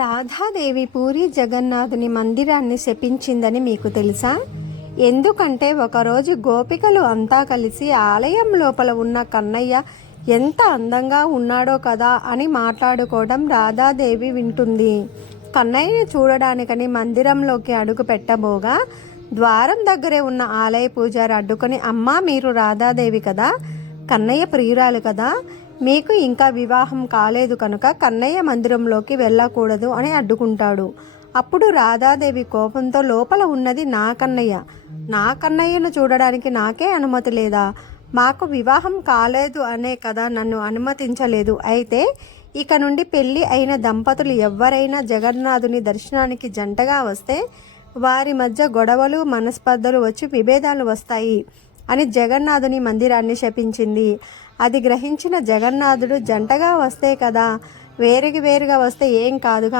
రాధాదేవి పూరి జగన్నాథుని మందిరాన్ని శపించిందని మీకు తెలుసా? ఎందుకంటే ఒకరోజు గోపికలు అంతా కలిసి ఆలయం లోపల ఉన్న కన్నయ్య ఎంత అందంగా ఉన్నాడో కదా అని మాట్లాడుకోవడం రాధాదేవి వింటుంది. కన్నయ్యని చూడడానికని మందిరంలోకి అడుగు పెట్టబోగా ద్వారం దగ్గరే ఉన్న ఆలయ పూజారి అడ్డుకొని, అమ్మా మీరు రాధాదేవి కదా, కన్నయ్య ప్రియురాలు కదా, మీకు ఇంకా వివాహం కాలేదు కనుక కన్నయ్య మందిరంలోకి వెళ్ళకూడదు అని అడ్డుకుంటాడు. అప్పుడు రాధాదేవి కోపంతో, లోపల ఉన్నది నా కన్నయ్యను చూడడానికి నాకే అనుమతి లేదా? మాకు వివాహం కాలేదు అనే కదా నన్ను అనుమతించలేదు. అయితే ఇక నుండి పెళ్ళి అయిన దంపతులు ఎవరైనా జగన్నాథుని దర్శనానికి జంటగా వస్తే వారి మధ్య గొడవలు మనస్పర్ధలు వచ్చి విభేదాలు వస్తాయి అని జగన్నాథుని మందిరాన్ని శపించింది. అది గ్రహించిన జగన్నాథుడు, జంటగా వస్తే కదా, వేరుగా వస్తే ఏం కాదుగా